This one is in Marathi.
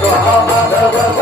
Baba, Baba, Baba.